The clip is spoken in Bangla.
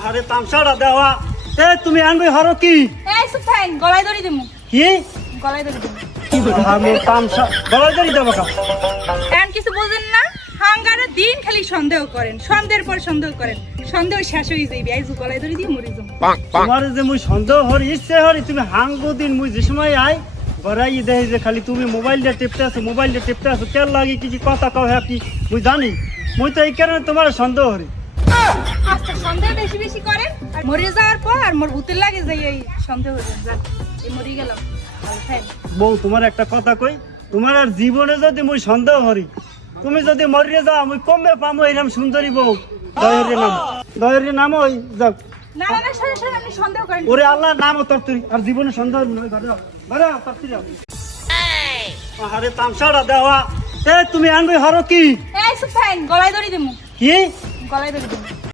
আরে তামসাটা দেওয়া এ তুমি আনবে হরো কি এই সুফাইন গলায় ধরে দিমু কি গলায় ধরে দিমু আমি তামসা গলায় ধরে দেবো কা এন কিছু বুঝেন না হাঙ্গারে দিন খালি সন্দেহ করেন সন্দেহের পর সন্দেহ করেন সন্দেহ শেষ হয়ে যাইবে আইজু গলায় ধরে দিয়ে মরে যাবো তোমার যে মুই সন্দেহ হরি ইচ্ছে হরি তুমি হাঙ্গো দিন মুই যে সময় আই বড়াই দেই যে খালি তুমি মোবাইলটা টিপতে আছো কেন লাগি কি কথা কও হ্যাঁ কি মুই জানি মুই তো এই কারণে তোমার সন্দেহ হরি আচ্ছা সন্দেহ বেশি বেশি করেন আর মরে যাওয়ার পর আর মোর ভূতের লাগে যাই এই সন্দেহ হয়ে যান এই মরে গেলাম ভালো থাকেন বউ তোমার একটা কথা কই তোমার আর জীবনে যদি মুই সন্দেহ হরি তুমি যদি মরিয়ে যাও মুই কমবে পামো এরকম সুন্দরী বউ দয়ের নাম ওই যাও না না না সরে সরে আপনি সন্দেহ করেন ওরে আল্লাহ নাম ও তরতরি আর জীবনে সন্দেহ নয় ঘরে ঘরে তরতরি আরে তামসাটা দেওয়া এ তুমি আনবে হরো কি এই সুফাইন গলায় ধরে দিমু কি গলায় ধরে দিমু